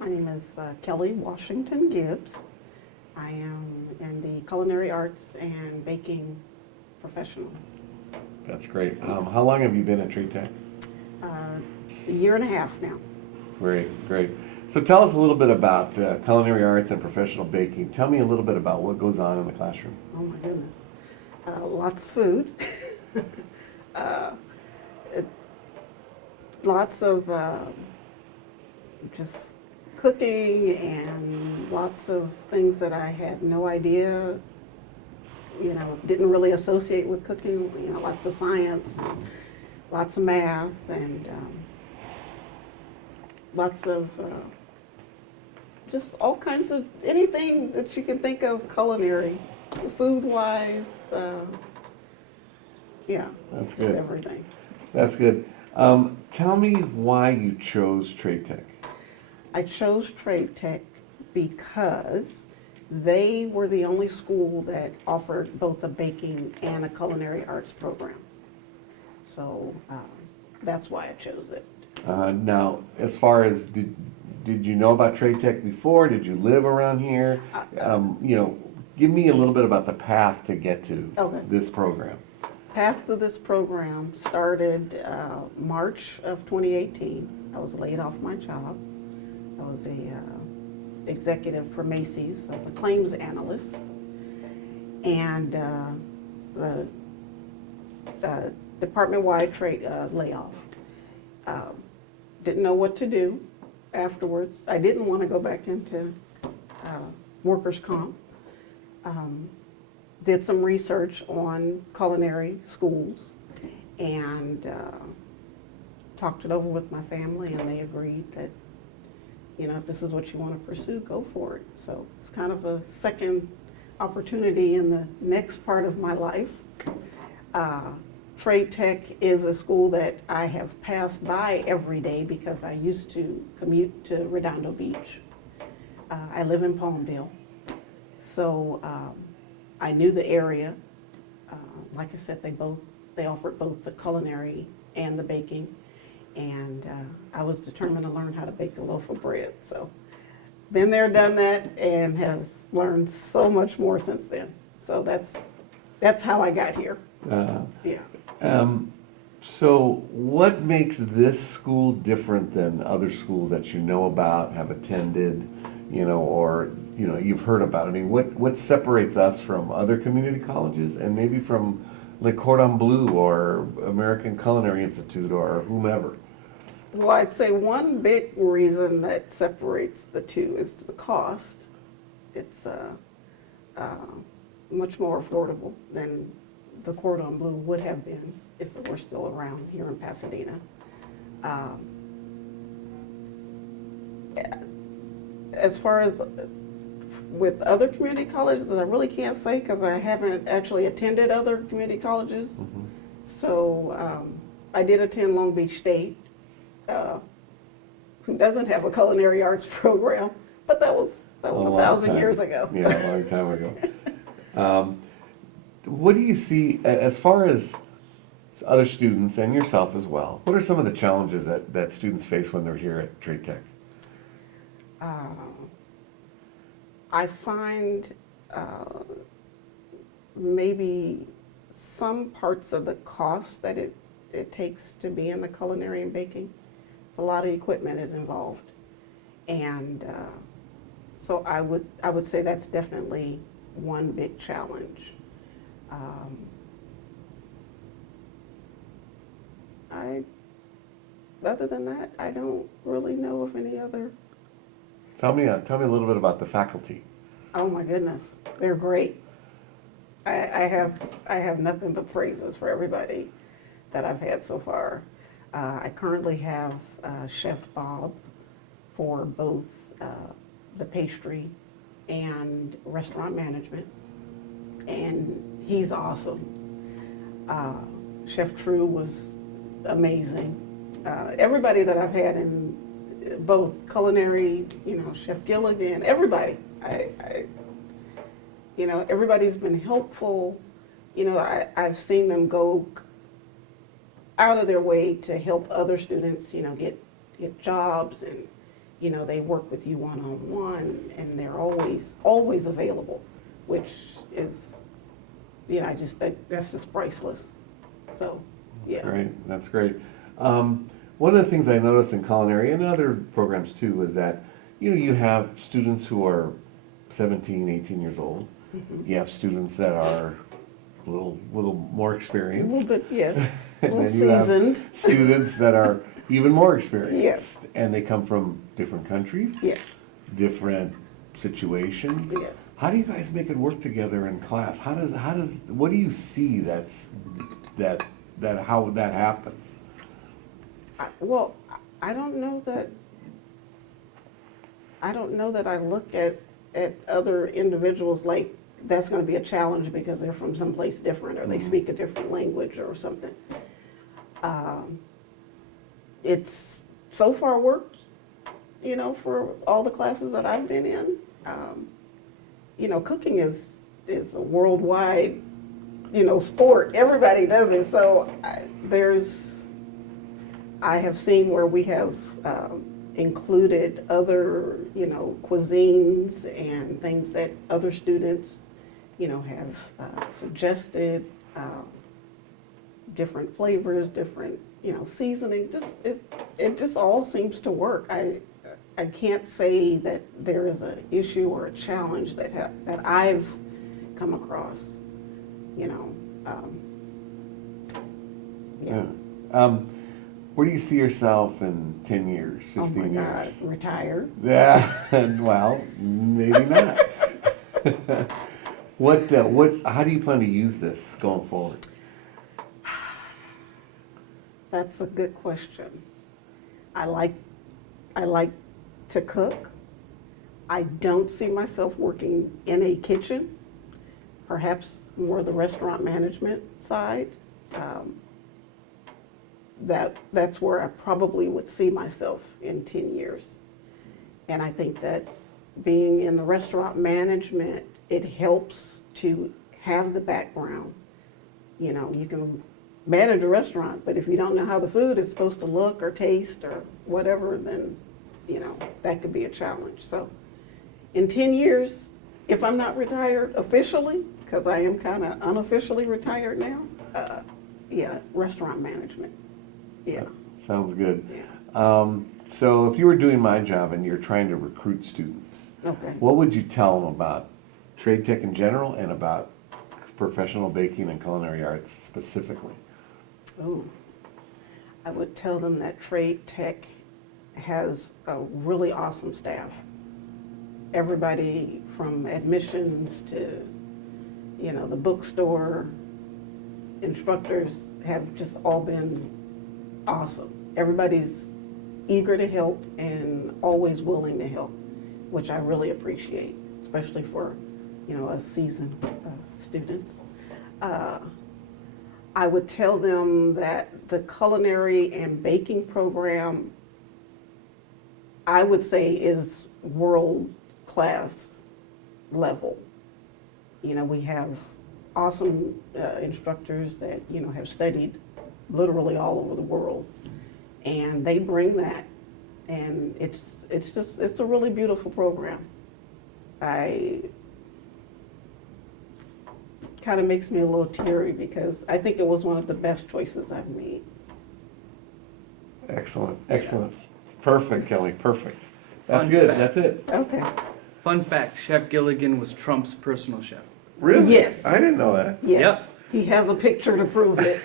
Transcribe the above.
My name is Kelly Washington Gibbs. I am in the culinary arts and baking professional. That's great. How long have you been at Trade Tech? A year and a half now. Great, great. So tell us a little bit about culinary arts and professional baking. Tell me a little bit about what goes on in the classroom. Oh my goodness. Lots of food. uh, it, Lots of just cooking and lots of things that I had no idea, didn't really associate with cooking, lots of science, and lots of math, and lots of just all kinds of, anything that you can think of culinary, food-wise, yeah, That's just good. everything. That's good. Tell me why you chose Trade Tech. I chose Trade Tech because they were the only school that offered both a baking and a culinary arts program. So that's why I chose it. Now, as far as did you know about Trade Tech before? Did you live around here? Give me a little bit about the path to get to Okay. this program. Path to this program started March of 2018. I was laid off my job. I was a executive for Macy's. I was a claims analyst. And the department-wide layoff. Didn't know what to do afterwards. I didn't want to go back into workers' comp. Did some research on culinary schools and talked it over with my family, and they agreed that, if this is what you want to pursue, go for it. So it's kind of a second opportunity in the next part of my life. Trade Tech is a school that I have passed by every day because I used to commute to Redondo Beach. I live in Palmdale, so I knew the area. Like I said, they offered both the culinary and the baking, and I was determined to learn how to bake a loaf of bread. So been there, done that, and have learned so much more since then. So that's how I got here. Yeah. So what makes this school different than other schools that you know about, have attended, or you've heard about? I mean, what separates us from other community colleges and maybe from like Cordon Bleu or American Culinary Institute or whomever? Well, I'd say one big reason that separates the two is the cost. It's much more affordable than the Cordon Bleu would have been if it were still around here in Pasadena. As far as with other community colleges, I really can't say because I haven't actually attended other community colleges. Mm-hmm. So I did attend Long Beach State, who doesn't have a culinary arts program, but that was A 1,000 long years time. ago. Yeah, a long time ago. What do you see as far as other students and yourself as well? What are some of the challenges that students face when they're here at Trade Tech? I find maybe some parts of the cost that it takes to be in the culinary and baking. It's a lot of equipment is involved, and so I would say that's definitely one big challenge. Other than that, I don't really know of any other. Tell me a little bit about the faculty. Oh my goodness, they're great. I have nothing but praises for everybody that I've had so far. I currently have Chef Bob for both the pastry and restaurant management, and he's awesome. Chef True was amazing. Everybody that I've had in both culinary, Chef Gilligan, everybody. Everybody's been helpful. I've seen them go out of their way to help other students, get jobs and, you know, they work with you one-on-one, and they're always available, which is, you know, that's just priceless. So, yeah. Great, that's great. One of the things I noticed in culinary and other programs too is that, you know, you have students who are 17, 18 years old. You have students that are a little more A experienced. little bit, yes, a And little then you have seasoned. students that are even more experienced. Yes. And they come from different countries, Yes, different situations. yes. How do you guys make it work together in class? What do you see that how that happens? Well, I don't know that I look at other individuals like that's going to be a challenge because they're from someplace different or they speak a different language or something. It's so far worked, you know, for all the classes that I've been in. You know, cooking is a worldwide, you know, sport. Everybody does it. So I have seen where we have included other, you know, cuisines and things that other students, you know, have suggested, different flavors, different, you know, seasoning. It just all seems to work. I can't say that there is an issue or a challenge that I've come across, you know. Yeah. Where do you see yourself in 10 years, 15 Oh my years? God, retired. Yeah, well, maybe not. How do you plan to use this going forward? That's a good question. I like to cook. I don't see myself working in a kitchen, perhaps more the restaurant management side. That's where I probably would see myself in 10 years. And I think that being in the restaurant management, it helps to have the background. You know, you can manage a restaurant, but if you don't know how the food is supposed to look or taste or whatever, then, you know, that could be a challenge. So in 10 years, if I'm not retired officially, because I am kind of unofficially retired now, yeah, restaurant management. Yeah. Sounds good. Yeah. So if you were doing my job and you're trying to recruit students, Okay. what would you tell them about trade tech in general and about professional baking and culinary arts specifically? Oh, I would tell them that trade tech has a really awesome staff. Everybody from admissions to, you know, the bookstore, instructors have just all been awesome. Everybody's eager to help and always willing to help, which I really appreciate, especially for, you know, us seasoned students. I would tell them that the culinary and baking program, I would say, is world-class level. You know, we have awesome instructors that, you know, have studied literally all over the world, and they bring that, and it's a really beautiful program. Kind of makes me a little teary because I think it was one of the best choices I've made. Excellent, excellent. Perfect, Kelly, perfect. That's Fun good, fact. that's it. Okay. Fun fact, Chef Gilligan was Trump's personal chef. Really? Yes. I didn't know that. Yes. He has a picture to prove it.